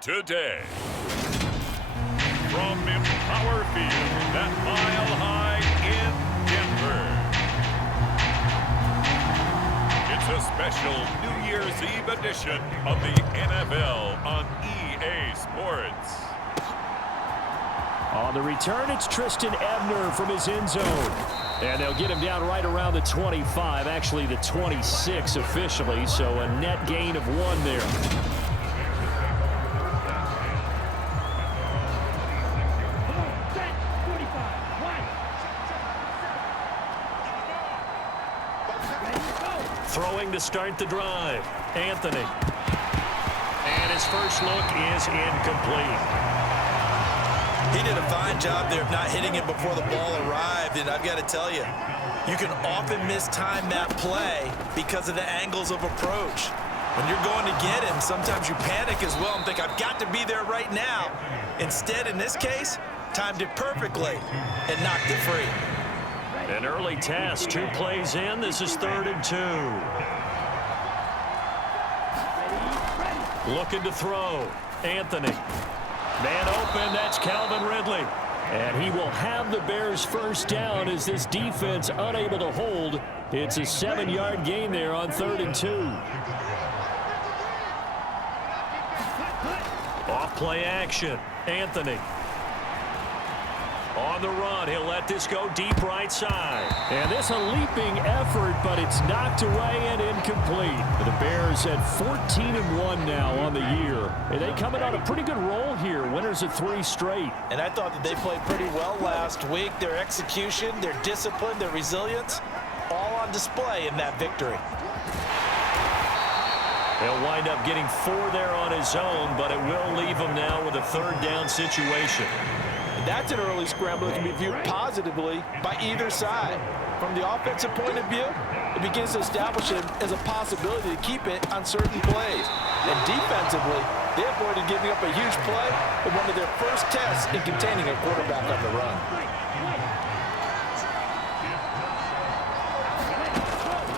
today. From Empower Field at Mile High in Denver. It's a special New Year's Eve edition of the NFL on EA Sports. On the return, it's Tristan Ebner from his end zone. And they'll get him down right around the 25, actually the 26 officially, so a net gain of 1 there. Throwing to start the drive, Anthony. And his first look is incomplete. He did a fine job there of not hitting it before the ball arrived, and I've got to tell you, you can often mistime that play because of the angles of approach. When you're going to get him, sometimes you panic as well and think, I've got to be there right now. Instead, in this case, timed it perfectly and knocked it free. An early test, 2 plays in. This is 3rd and 2. Looking to throw. Anthony. Man open, that's Calvin Ridley. And he will have the Bears first down as this defense unable to hold. It's a 7-yard gain there on 3rd and 2. Off play action. Anthony. On the run, he'll let this go deep right side. And this a leaping effort, but it's knocked away and incomplete. The Bears at 14-1 now on the year. And they coming on a pretty good roll here. Winners of 3 straight. And I thought that they played pretty well last week. Their execution, their discipline, their resilience, all on display in that victory. He'll wind up getting 4 there on his own, but it will leave him now with a 3rd down situation. That's an early scramble that can be viewed positively by either side. From the offensive point of view, it begins to establish him as a possibility to keep it on certain plays. And defensively, they avoided giving up a huge play in one of their first tests in containing a quarterback on the run.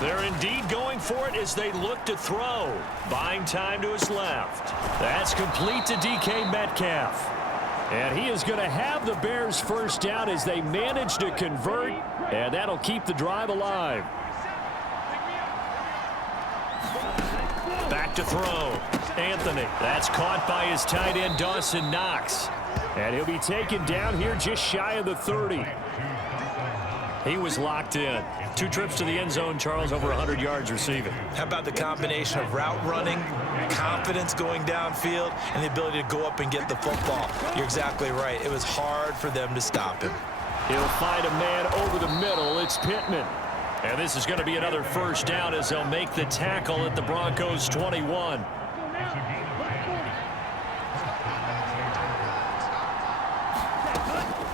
They're indeed going for it as they look to throw. Buying time to his left. That's complete to DK Metcalf. And he is going to have the Bears first down as they manage to convert, and that'll keep the drive alive. Back to throw. Anthony. That's caught by his tight end, Dawson Knox. And he'll be taken down here just shy of the 30. He was locked in. 2 trips to the end zone, Charles, over 100 yards receiving. How about the combination of route running, confidence going downfield, and the ability to go up and get the football? You're exactly right. It was hard for them to stop him. He'll find a man over the middle. It's Pittman. And this is going to be another first down as they'll make the tackle at the Broncos' 21.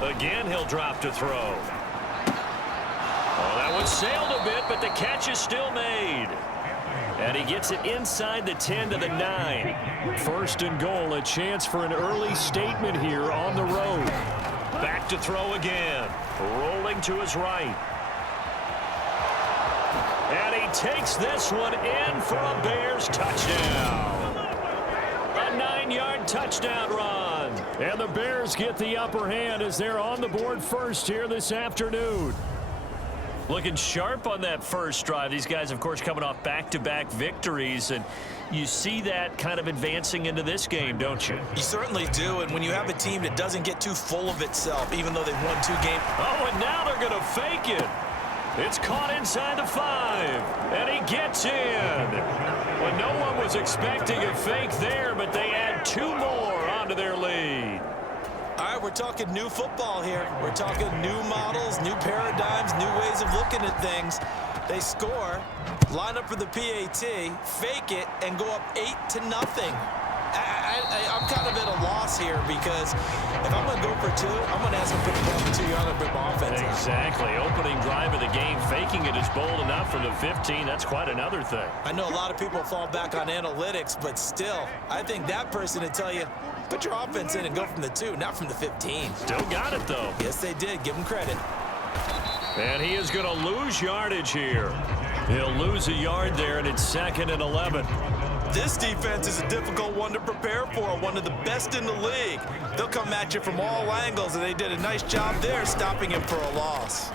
Again, he'll drop to throw. Oh, that one sailed a bit, but the catch is still made. And he gets it inside the 10 to the 9. 1st and goal, a chance for an early statement here on the road. Back to throw again. Rolling to his right. And he takes this one in for a Bears touchdown. A 9-yard touchdown run. And the Bears get the upper hand as they're on the board first here this afternoon. Looking sharp on that first drive. These guys, of course, coming off back-to-back victories, and you see that kind of advancing into this game, don't you? You certainly do, and when you have a team that doesn't get too full of itself, even though they've won 2 games. Oh, and now they're going to fake it. It's caught inside the 5, and he gets in. Well, no one was expecting a fake there, but they add 2 more onto their lead. All right, we're talking new football here. We're talking new models, new paradigms, new ways of looking at things. They score, line up for the PAT, fake it, and go up 8-0. I'm kind of at a loss here because if I'm going to go for 2, I'm going to ask them to put the ball for 2 yards and bring my offense out. Exactly. Opening drive of the game, faking it is bold enough from the 15. That's quite another thing. I know a lot of people fall back on analytics, but still, I think that person would tell you, put your offense in and go from the 2, not from the 15. Still got it, though. Yes, they did. Give them credit. And he is going to lose yardage here. He'll lose a yard there, and it's 2nd and 11. This defense is a difficult one to prepare for, one of the best in the league. They'll come at you from all angles, and they did a nice job there stopping him for a loss.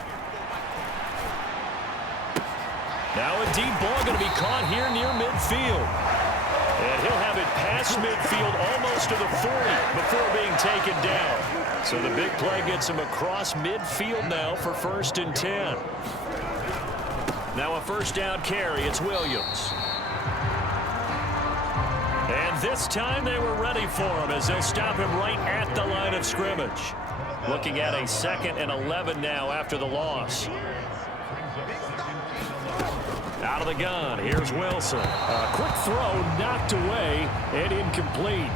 Now a deep ball going to be caught here near midfield. And he'll have it past midfield almost to the 40 before being taken down. So the big play gets him across midfield now for 1st and 10. Now a first down carry. It's Williams. And this time they were ready for him as they'll stop him right at the line of scrimmage. Looking at a 2nd and 11 now after the loss. Out of the gun, here's Wilson. A quick throw knocked away and incomplete.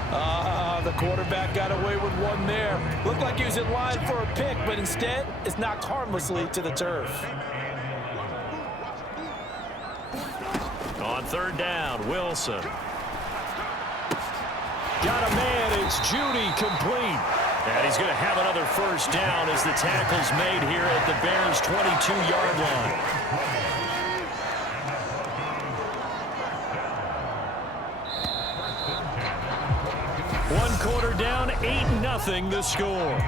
The quarterback got away with one there. Looked like he was in line for a pick, but instead it's knocked harmlessly to the turf. On 3rd down, Wilson. Got a man, it's Judy, complete. And he's going to have another first down as the tackle's made here at the Bears' 22-yard line. One quarter down, 8-0 the score.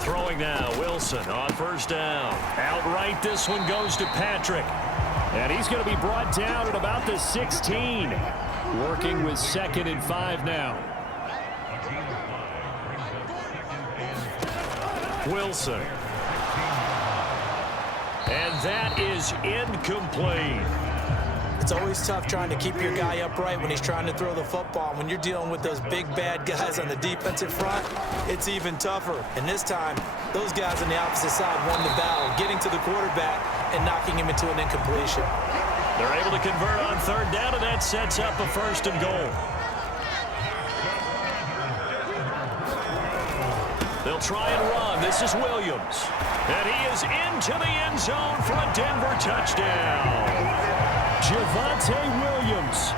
Throwing now, Wilson on 1st down. Outright, this one goes to Patrick. And he's going to be brought down at about the 16. Working with 2nd and 5 now. Wilson. And that is incomplete. It's always tough trying to keep your guy upright when he's trying to throw the football. When you're dealing with those big, bad guys on the defensive front, it's even tougher. And this time, those guys on the opposite side won the battle, getting to the quarterback and knocking him into an incompletion. They're able to convert on 3rd down, and that sets up a 1st and goal. They'll try and run. This is Williams. And he is into the end zone for a Denver touchdown. Javonte Williams,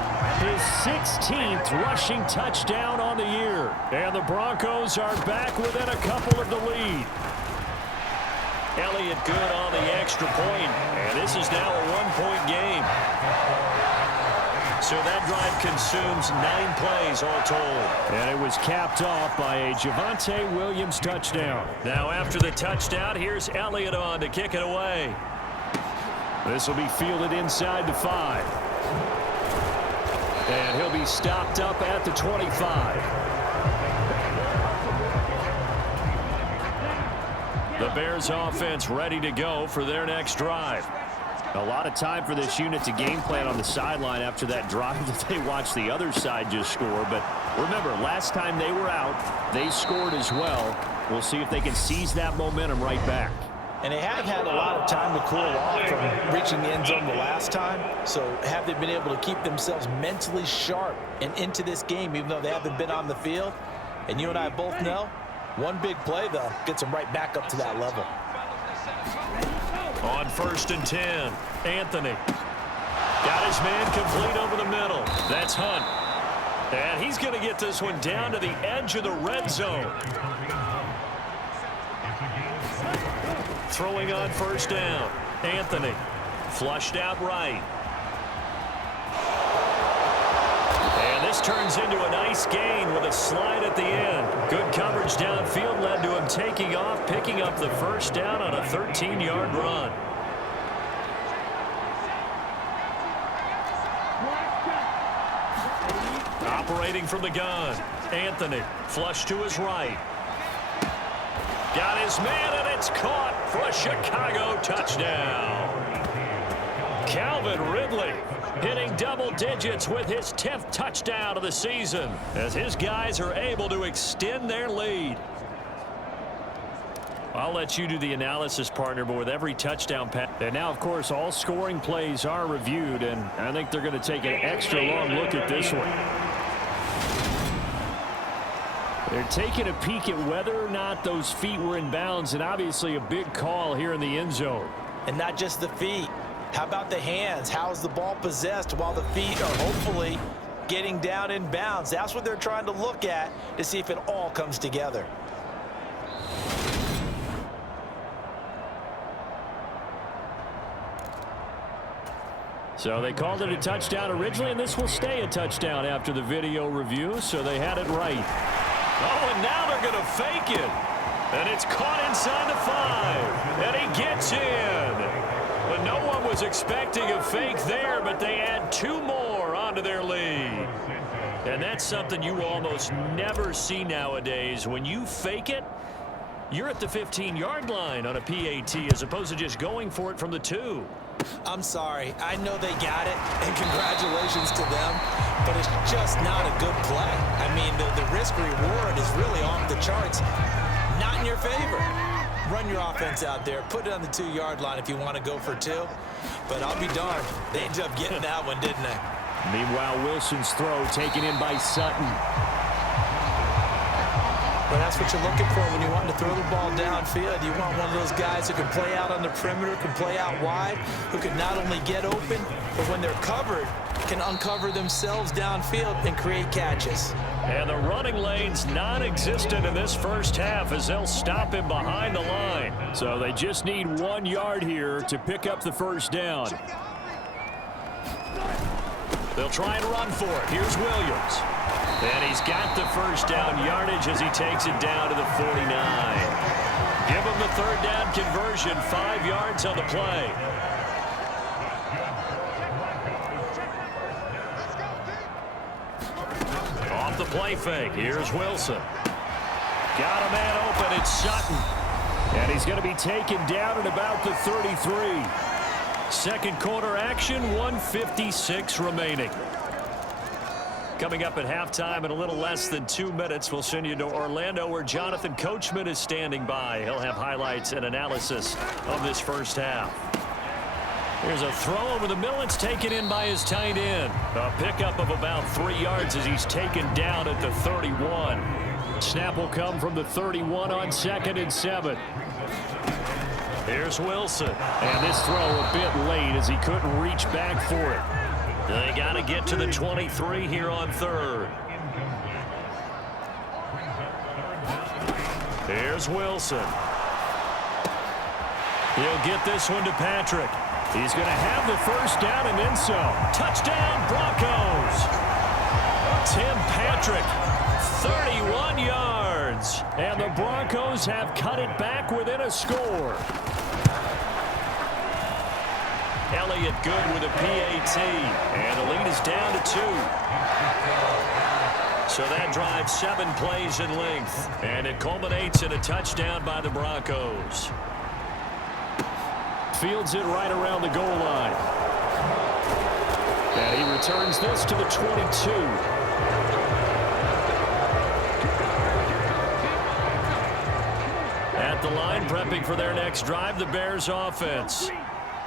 his 16th rushing touchdown on the year. And the Broncos are back within a couple of the lead. Elliott good on the extra point. And this is now a 1-point game. So that drive consumes 9 plays all told. And it was capped off by a Javonte Williams touchdown. Now after the touchdown, here's Elliott on to kick it away. This will be fielded inside the 5. And he'll be stopped up at the 25. The Bears offense ready to go for their next drive. A lot of time for this unit to game plan on the sideline after that drive that they watched the other side just score. But remember, last time they were out, they scored as well. We'll see if they can seize that momentum right back. And they have had a lot of time to cool off from reaching the end zone the last time. So have they been able to keep themselves mentally sharp and into this game, even though they haven't been on the field? And you and I both know, one big play, though, gets them right back up to that level. On 1st and 10, Anthony. Got his man complete over the middle. That's Hunt. And he's going to get this one down to the edge of the red zone. Throwing on 1st down, Anthony. Flushed out right. And this turns into a nice gain with a slide at the end. Good coverage downfield led to him taking off, picking up the 1st down on a 13-yard run. Operating from the gun, Anthony. Flush to his right. Got his man, and it's caught for a Chicago touchdown. Calvin Ridley hitting double digits with his 10th touchdown of the season as his guys are able to extend their lead. I'll let you do the analysis, partner, but with every touchdown pass. And now, of course, all scoring plays are reviewed, and I think they're going to take an extra long look at this one. They're taking a peek at whether or not those feet were in bounds, and obviously a big call here in the end zone. And not just the feet. How about the hands? How's the ball possessed while the feet are hopefully getting down in bounds? That's what they're trying to look at to see if it all comes together. So they called it a touchdown originally, and this will stay a touchdown after the video review, so they had it right. Oh, and now they're going to fake it. And it's caught inside the 5. And he gets in. But no one was expecting a fake there, but they add 2 more onto their lead. And that's something you almost never see nowadays. When you fake it, you're at the 15-yard line on a PAT as opposed to just going for it from the 2. I'm sorry. I know they got it, and congratulations to them, but it's just not a good play. I mean, the risk-reward is really off the charts. Not in your favor. Run your offense out there. Put it on the 2-yard line if you want to go for 2. But I'll be darned. They ended up getting that one, didn't they? Meanwhile, Wilson's throw taken in by Sutton. But that's what you're looking for when you want to throw the ball downfield. You want one of those guys who can play out on the perimeter, can play out wide, who can not only get open, but when they're covered, can uncover themselves downfield and create catches. And the running lane's non-existent in this first half as they'll stop him behind the line. So they just need 1 yard here to pick up the first down. They'll try and run for it. Here's Williams. And he's got the first down yardage as he takes it down to the 49. Give him the 3rd down conversion, 5 yards on the play. Off the play fake, here's Wilson. Got a man open, it's Sutton. And he's going to be taken down at about the 33. Second quarter action, 1:56 remaining. Coming up at halftime in a little less than 2 minutes, we'll send you to Orlando where Jonathan Coachman is standing by. He'll have highlights and analysis of this first half. Here's a throw over the middle. It's taken in by his tight end. A pickup of about 3 yards as he's taken down at the 31. Snap will come from the 31 on 2nd and 7. Here's Wilson. And this throw a bit late as he couldn't reach back for it. They got to get to the 23 here on 3rd. Here's Wilson. He'll get this one to Patrick. He's going to have the first down and then some. Touchdown, Broncos. Tim Patrick, 31 yards. And the Broncos have cut it back within a score. Elliott good with a PAT, and the lead is down to 2. So that drives 7 plays in length, and it culminates in a touchdown by the Broncos. Fields it right around the goal line. And he returns this to the 22. At the line, prepping for their next drive, the Bears offense.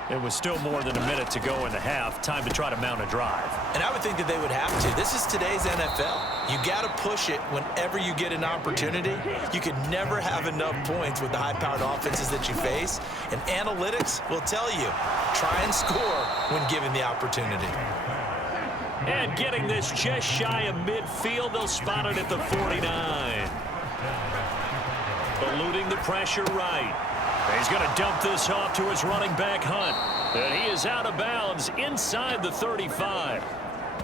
It was still more than a minute to go in the half. Time to try to mount a drive. And I would think that they would have to. This is today's NFL. You got to push it whenever you get an opportunity. You can never have enough points with the high-powered offenses that you face. And analytics will tell you, try and score when given the opportunity. And getting this just shy of midfield, they'll spot it at the 49. Eluding the pressure right. He's going to dump this off to his running back, Hunt. And he is out of bounds inside the 35.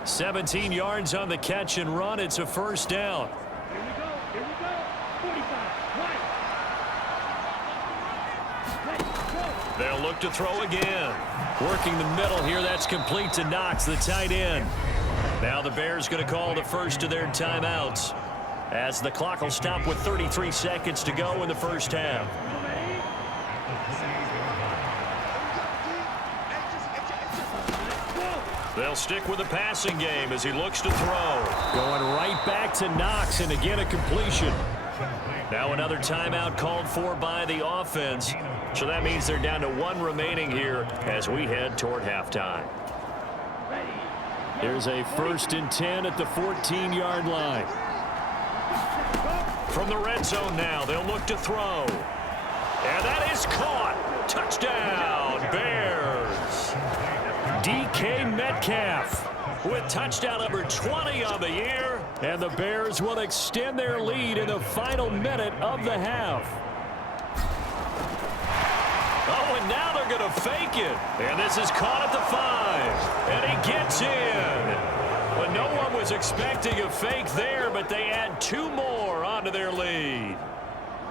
17 yards on the catch and run. It's a first down. Here we go. 45. Right. They'll look to throw again. Working the middle here. That's complete to Knox, the tight end. Now the Bears going to call the first of their timeouts as the clock will stop with 33 seconds to go in the first half. They'll stick with the passing game as he looks to throw. Going right back to Knox, and again a completion. Now another timeout called for by the offense. So that means they're down to 1 remaining here as we head toward halftime. Here's a 1st and 10 at the 14-yard line. From the red zone now, they'll look to throw. And that is caught. Touchdown, Bears. DK Metcalf with touchdown number 20 on the year. And the Bears will extend their lead in the final minute of the half. Oh, and now they're going to fake it. And this is caught at the 5. And he gets in. But no one was expecting a fake there, but they add 2 more onto their lead.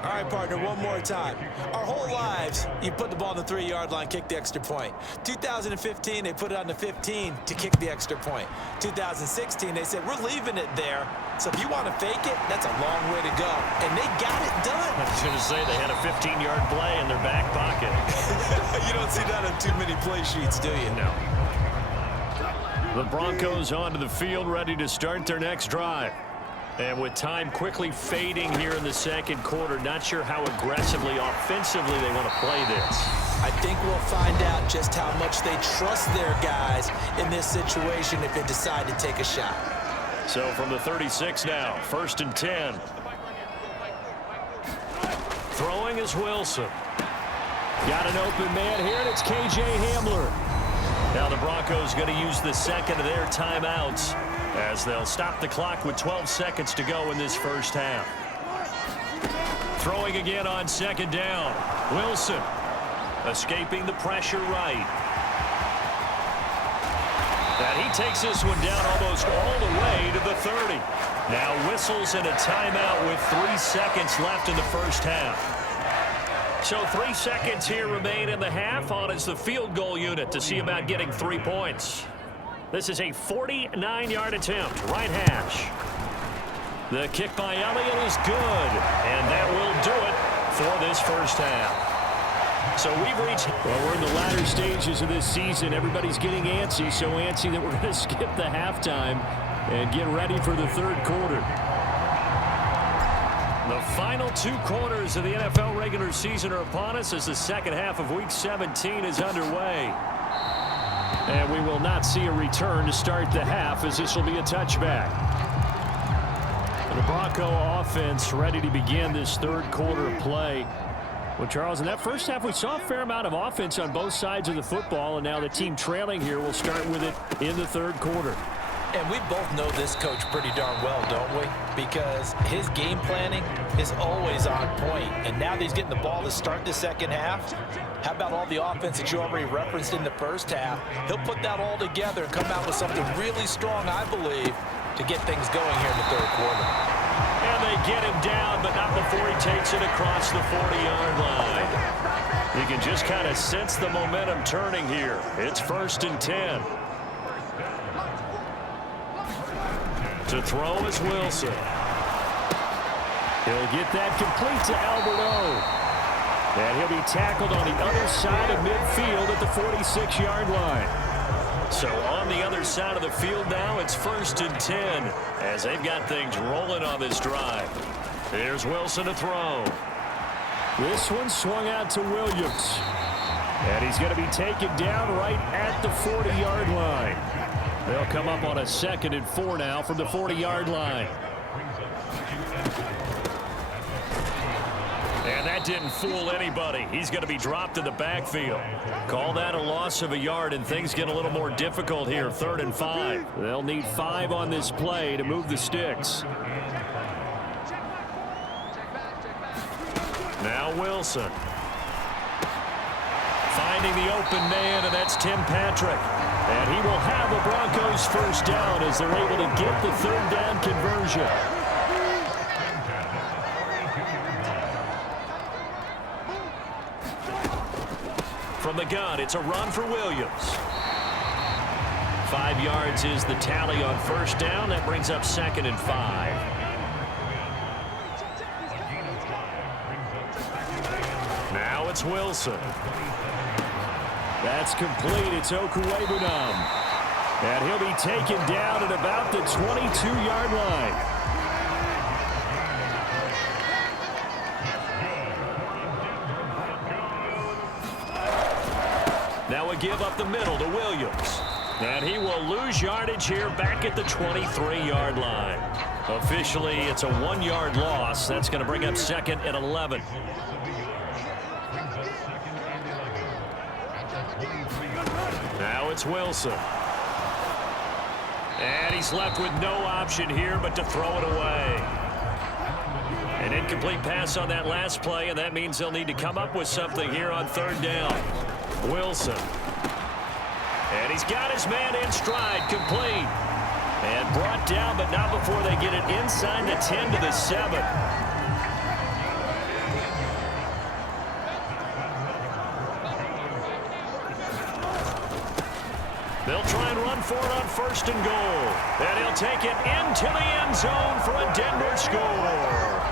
All right, partner, one more time. Our whole lives, you put the ball on the 3-yard line, kick the extra point. 2015, they put it on the 15 to kick the extra point. 2016, they said, we're leaving it there. So if you want to fake it, that's a long way to go. And they got it done. I was going to say they had a 15-yard play in their back pocket. You don't see that on too many play sheets, do you? No. The Broncos onto the field, ready to start their next drive. And with time quickly fading here in the second quarter, not sure how aggressively, offensively they want to play this. I think we'll find out just how much they trust their guys in this situation if they decide to take a shot. So from the 36 now, 1st and 10. Throwing is Wilson. Got an open man here, and it's K.J. Hamler. Now the Broncos going to use the second of their timeouts as they'll stop the clock with 12 seconds to go in this first half. Throwing again on 2nd down. Wilson escaping the pressure right. And he takes this one down almost all the way to the 30. Now whistles and a timeout with 3 seconds left in the first half. So 3 seconds here remain in the half. On is the field goal unit to see about getting 3 points. This is a 49-yard attempt, right hash. The kick by Elliott is good, and that will do it for this first half. So we've reached, well, we're in the latter stages of this season. Everybody's getting antsy, so antsy that we're going to skip the halftime and get ready for the third quarter. The final 2 quarters of the NFL regular season are upon us as the second half of Week 17 is underway. And we will not see a return to start the half, as this will be a touchback. And the Bronco offense ready to begin this third quarter play. Well, Charles, in that first half, we saw a fair amount of offense on both sides of the football, and now the team trailing here will start with it in the third quarter. And we both know this coach pretty darn well, don't we? Because his game planning is always on point. And now that he's getting the ball to start the second half, how about all the offense that you already referenced in the first half? He'll put that all together and come out with something really strong, I believe, to get things going here in the third quarter. And they get him down, but not before he takes it across the 40-yard line. You can just kind of sense the momentum turning here. It's 1st and 10. To throw is Wilson. He'll get that complete to Albert O. And he'll be tackled on the other side of midfield at the 46-yard line. So on the other side of the field now, it's 1st and 10 as they've got things rolling on this drive. Here's Wilson to throw. This one swung out to Williams. And he's going to be taken down right at the 40-yard line. They'll come up on a 2nd and 4 now from the 40-yard line. And that didn't fool anybody. He's going to be dropped in the backfield. Call that a loss of a yard, and things get a little more difficult here. 3rd and 5. They'll need 5 on this play to move the sticks. Now Wilson. Finding the open man, and that's Tim Patrick. And he will have the Broncos first down as they're able to get the 3rd down conversion. From the gun, it's a run for Williams. 5 yards is the tally on first down. That brings up 2nd and 5. Now it's Wilson. That's complete. It's Okuwebunam. And he'll be taken down at about the 22-yard line. Now a give up the middle to Williams. And he will lose yardage here back at the 23-yard line. Officially, it's a 1-yard loss. That's going to bring up 2nd and 11. Now it's Wilson. And he's left with no option here but to throw it away. And in incomplete pass on that last play, and that means they'll need to come up with something here on third down. Wilson. And he's got his man in stride, complete. And brought down, but not before they get it inside the 10 to the 7. They'll try and run for it on first and goal. And he'll take it into the end zone for a Denver score.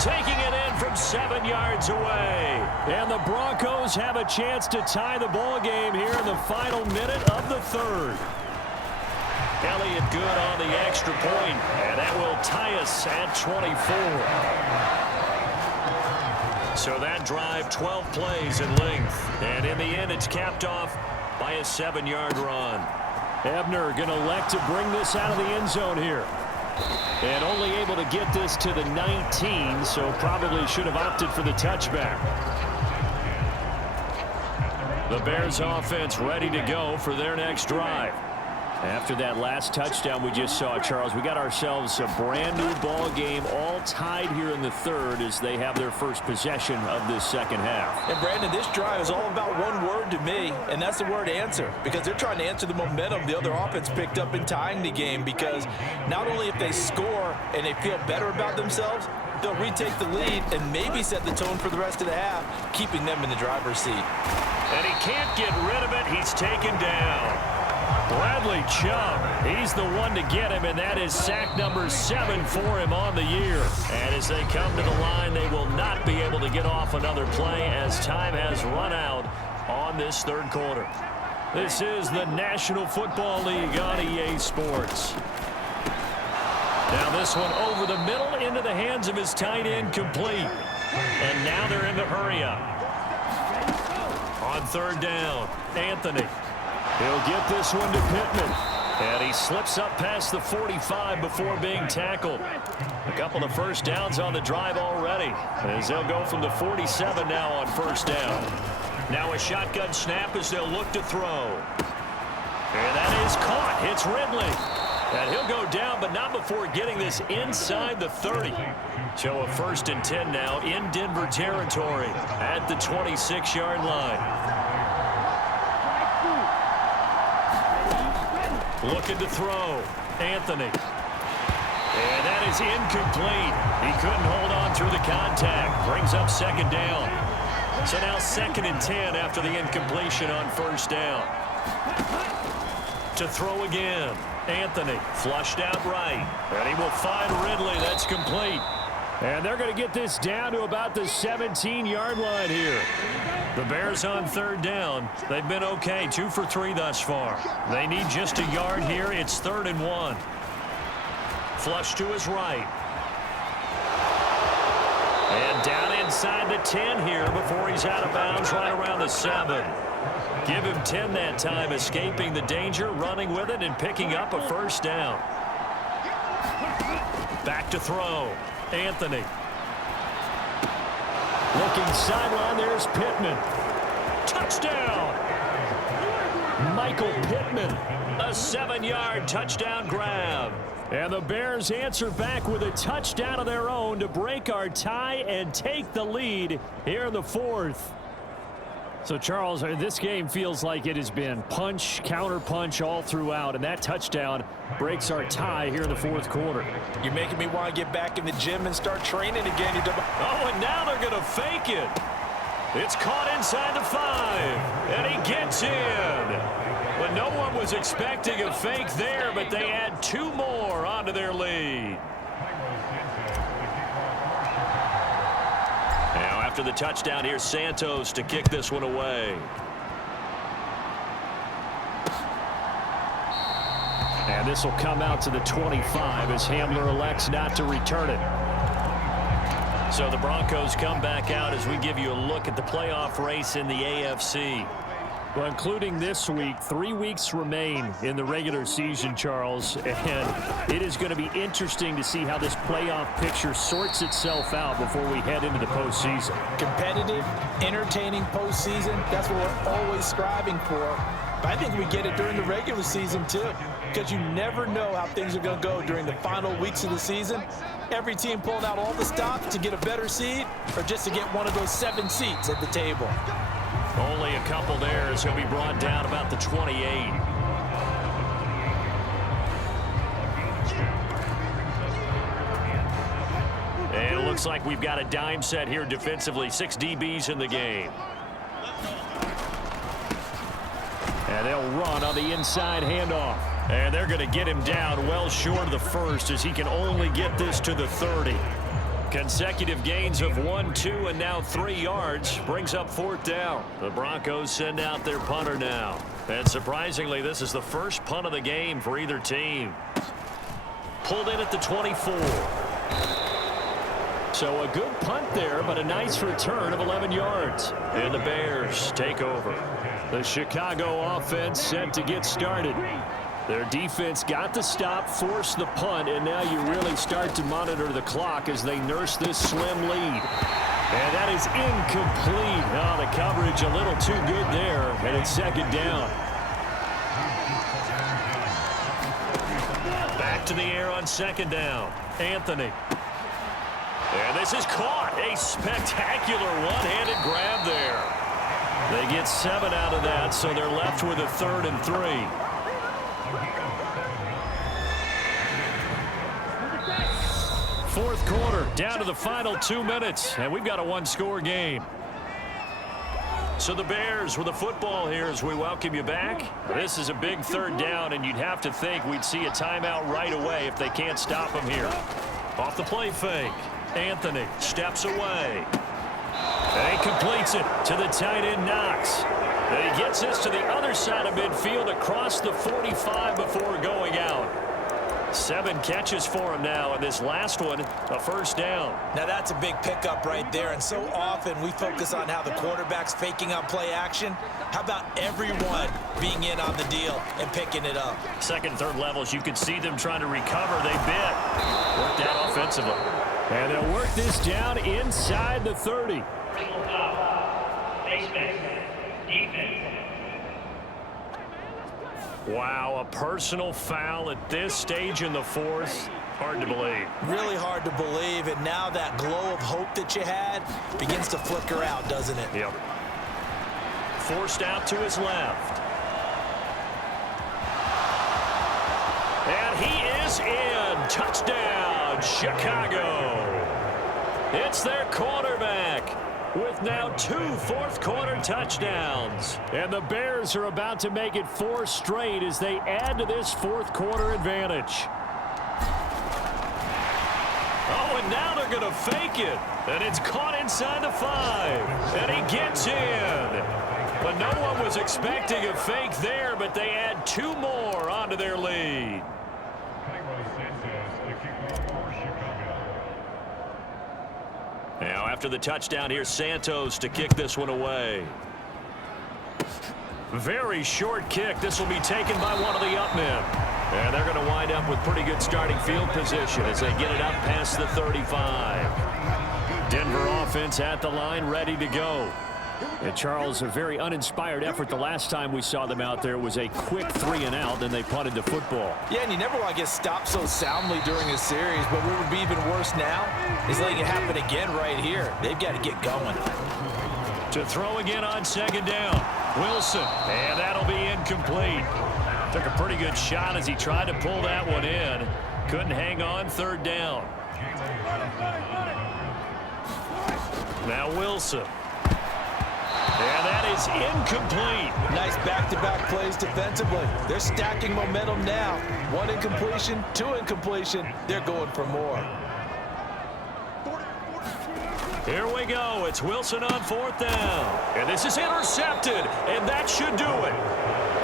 Taking it in from 7 yards away. And the Broncos have a chance to tie the ball game here in the final minute of the third. Elliott good on the extra point, and that will tie us at 24. So that drive, 12 plays in length. And in the end, it's capped off by a 7-yard run. Ebner going to elect to bring this out of the end zone here. And only able to get this to the 19, so probably should have opted for the touchback. The Bears offense ready to go for their next drive. After that last touchdown we just saw, Charles, we got ourselves a brand new ball game, all tied here in the third as they have their first possession of this second half. And Brandon, this drive is all about one word to me, and that's the word answer, because they're trying to answer the momentum the other offense picked up in tying the game, because not only if they score and they feel better about themselves, they'll retake the lead and maybe set the tone for the rest of the half, keeping them in the driver's seat. And he can't get rid of it. He's taken down. Bradley Chubb, he's the one to get him, and that is sack number 7 for him on the year. And as they come to the line, they will not be able to get off another play as time has run out on this third quarter. This is the National Football League on EA Sports. Now this one over the middle into the hands of his tight end, complete. And now they're in the hurry up. On third down, Anthony. He'll get this one to Pittman. And he slips up past the 45 before being tackled. A couple of first downs on the drive already, as they'll go from the 47 now on first down. Now a shotgun snap as they'll look to throw. And that is caught. Hits Ridley. And he'll go down, but not before getting this inside the 30. So a 1st and 10 now in Denver territory at the 26-yard line. Looking to throw. Anthony. And that is incomplete. He couldn't hold on through the contact. Brings up second down. So now 2nd and 10 after the incompletion on first down. To throw again. Anthony flushed out right. And he will find Ridley. That's complete. And they're going to get this down to about the 17-yard line here. The Bears on third down. They've been okay, 2 for 3 thus far. They need just a yard here. It's 3rd and 1. Flush to his right. And down inside the 10 here before he's out of bounds right around the 7. Give him 10 that time, escaping the danger, running with it, and picking up a first down. Back to throw. Anthony. Looking sideline, there's Pittman. Touchdown! Michael Pittman, a 7-yard touchdown grab. And the Bears answer back with a touchdown of their own to break our tie and take the lead here in the 4th. So, Charles, this game feels like it has been punch, counter-punch all throughout, and that touchdown breaks our tie here in the 4th quarter. You're making me want to get back in the gym and start training again. Oh, and now they're going to fake it. It's caught inside the 5, and he gets in. But no one was expecting a fake there, but they add 2 more onto their lead. Now after the touchdown, here's Santos to kick this one away. And this will come out to the 25 as Hamler elects not to return it. So the Broncos come back out as we give you a look at the playoff race in the AFC. Well, including this week, 3 weeks remain in the regular season, Charles, and it is going to be interesting to see how this playoff picture sorts itself out before we head into the postseason. Competitive, entertaining postseason, that's what we're always striving for. But I think we get it during the regular season too, because you never know how things are going to go during the final weeks of the season. Every team pulling out all the stops to get a better seed or just to get one of those 7 seats at the table. Only a couple there as he'll be brought down about the 28. And it looks like we've got a dime set here defensively. 6 DBs in the game. And they'll run on the inside handoff. And they're going to get him down well short of the first as he can only get this to the 30. Consecutive gains of 1, 2, and now 3 yards brings up 4th down. The Broncos send out their punter now. And surprisingly, this is the first punt of the game for either team. Pulled in at the 24. So a good punt there, but a nice return of 11 yards. And the Bears take over. The Chicago offense set to get started. Their defense got the stop, forced the punt, and now you really start to monitor the clock as they nurse this slim lead. And that is incomplete. Oh, the coverage a little too good there, and it's 2nd down. Back to the air on 2nd down. Anthony. And this is caught. A spectacular one-handed grab there. They get 7 out of that, so they're left with a 3rd and 3. Fourth quarter, down to the final 2 minutes, and we've got a 1-score game. So the Bears with the football here as we welcome you back. This is a big 3rd down, and you'd have to think we'd see a timeout right away if they can't stop them here. Off the play fake. Anthony steps away. And he completes it to the tight end Knox. And he gets this to the other side of midfield across the 45 before going out. 7 catches for him now, and this last one, a 1st down. Now that's a big pickup right there, and so often we focus on how the quarterback's faking on play action. How about everyone being in on the deal and picking it up? 2nd, 3rd levels, you could see them trying to recover. They bit. Worked out offensively. And they'll work this down inside the 30. Wow, a personal foul at this stage in the 4th. Hard to believe. Really hard to believe, and now that glow of hope that you had begins to flicker out, doesn't it? Yep. Forced out to his left. And he is in. Touchdown, Chicago. It's their quarterback with now 2 fourth-quarter touchdowns. And the Bears are about to make it 4 straight as they add to this fourth-quarter advantage. Oh, and now they're going to fake it. And it's caught inside the 5. And he gets in. But no one was expecting a fake there, but they add 2 more onto their lead. Now, after the touchdown, here's Santos to kick this one away. Very short kick. This will be taken by one of the up men. And they're going to wind up with pretty good starting field position as they get it up past the 35. Denver offense at the line, ready to go. And Charles, a very uninspired effort the last time we saw them out there. It was a quick 3-and-out, then they punted the football. Yeah, and you never want to get stopped so soundly during a series, but what would be even worse now is letting it happen again right here. They've got to get going. To throw again on 2nd down. Wilson, and that'll be incomplete. Took a pretty good shot as he tried to pull that one in. Couldn't hang on. 3rd down. Now Wilson. And that is incomplete. Nice back-to-back plays defensively. They're stacking momentum now. 1 incompletion, 2 incompletion. They're going for more. Here we go. It's Wilson on 4th down. And this is intercepted. And that should do it.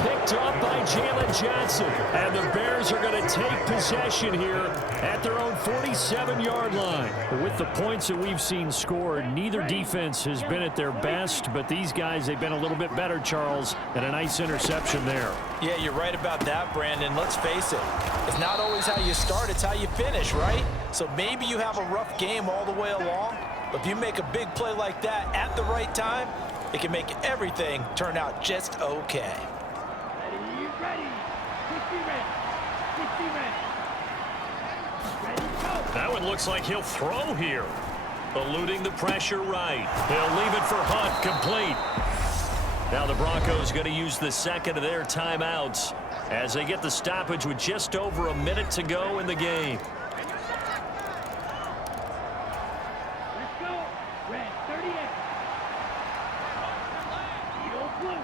Picked up by Jalen Johnson. And the Bears are going to take possession here at their own 47-yard line. With the points that we've seen scored, neither defense has been at their best. But these guys, they've been a little bit better, Charles. And a nice interception there. Yeah, you're right about that, Brandon. Let's face it. It's not always how you start, it's how you finish, right? So maybe you have a rough game all the way along. But if you make a big play like that at the right time, it can make everything turn out just okay. Ready. 60 ready. 60 ready. Ready, go. That one looks like he'll throw here. Eluding the pressure right. He'll leave it for Hunt, complete. Now the Broncos going to use the second of their timeouts as they get the stoppage with just over a minute to go in the game. Let's go. Red 38. Yellow blue.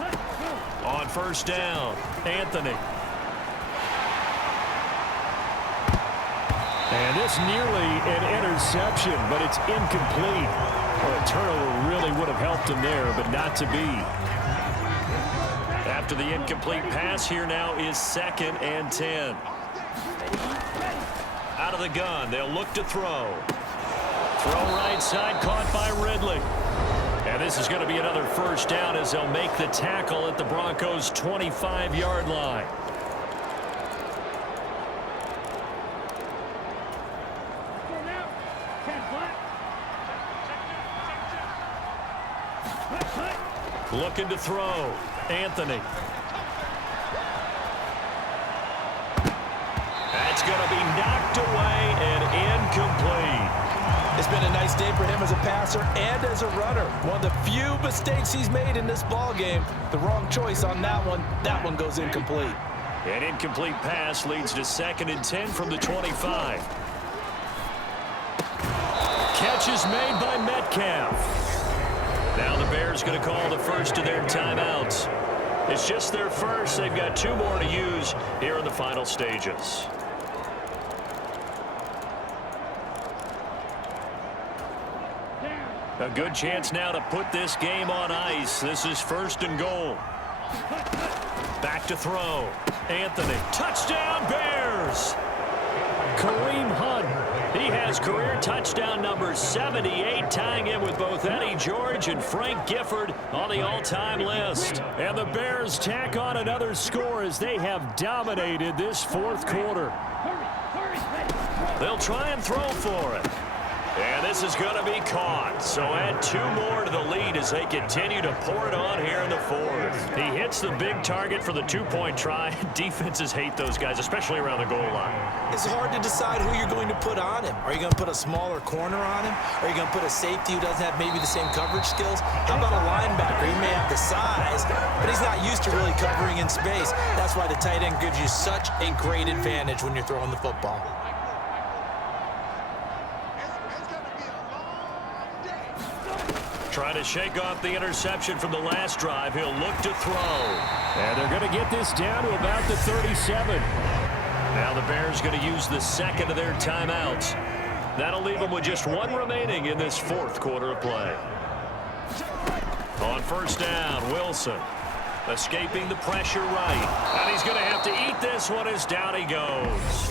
Let's go. On first down, Anthony. And this nearly an interception, but it's incomplete. Well, a turnover really would have helped him there, but not to be. After the incomplete pass, here now is 2nd and 10. Out of the gun, they'll look to throw. Throw right side, caught by Ridley. And this is going to be another first down as they'll make the tackle at the Broncos' 25-yard line. Go now. 10 flat. Looking to throw. Anthony. That's going to be knocked away and incomplete. It's been a nice day for him as a passer and as a runner. One of the few mistakes he's made in this ball game. The wrong choice on that one. That one goes incomplete. An incomplete pass leads to 2nd and 10 from the 25. Catch is made by Metcalf. Now the Bears going to call the first of their timeouts. It's just their first. They've got 2 more to use here in the final stages. A good chance now to put this game on ice. This is 1st and goal. Back to throw. Anthony. Touchdown, Bears! Kareem Hunt. He has career touchdown number 78, tying him with both Eddie George and Frank Gifford on the all-time list. And the Bears tack on another score as they have dominated this 4th quarter. They'll try and throw for it. And this is going to be caught. So add 2 more to the lead as they continue to pour it on here in the 4th. He hits the big target for the 2-point try. Defenses hate those guys, especially around the goal line. It's hard to decide who you're going to put on him. Are you going to put a smaller corner on him? Are you going to put a safety who doesn't have maybe the same coverage skills? How about a linebacker? He may have the size, but he's not used to really covering in space. That's why the tight end gives you such a great advantage when you're throwing the football. Trying to shake off the interception from the last drive. He'll look to throw. And they're going to get this down to about the 37. Now the Bears going to use the 2nd of their timeouts. That'll leave them with just 1 remaining in this 4th quarter of play. On first down, Wilson. Escaping the pressure right. And he's going to have to eat this one as down he goes.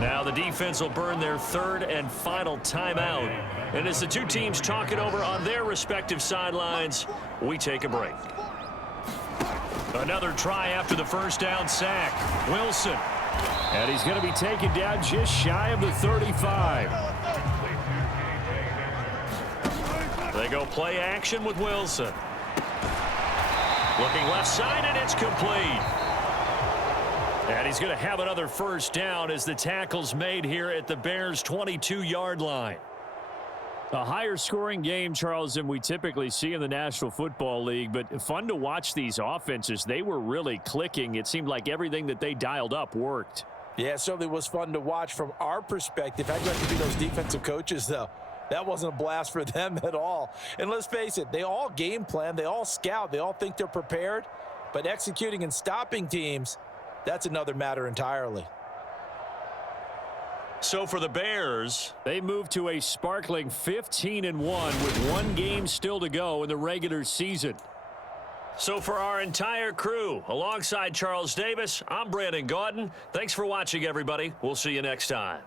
Now the defense will burn their 3rd and final timeout. And as the 2 teams talk it over on their respective sidelines, we take a break. Another try after the first down sack. Wilson. And he's going to be taken down just shy of the 35. They go play action with Wilson. Looking left side, and it's complete. And he's going to have another first down as the tackle's made here at the Bears' 22-yard line. A higher scoring game, Charles, than we typically see in the National Football League, but fun to watch these offenses. They were really clicking. It seemed like everything that they dialed up worked. Yeah, it certainly was fun to watch from our perspective. I'd like to be those defensive coaches, though. That wasn't a blast for them at all. And let's face it, they all game plan, they all scout, they all think they're prepared, but executing and stopping teams, that's another matter entirely. So for the Bears, they move to a sparkling 15-1 with 1 game still to go in the regular season. So for our entire crew, alongside Charles Davis, I'm Brandon Gaudin. Thanks for watching, everybody. We'll see you next time.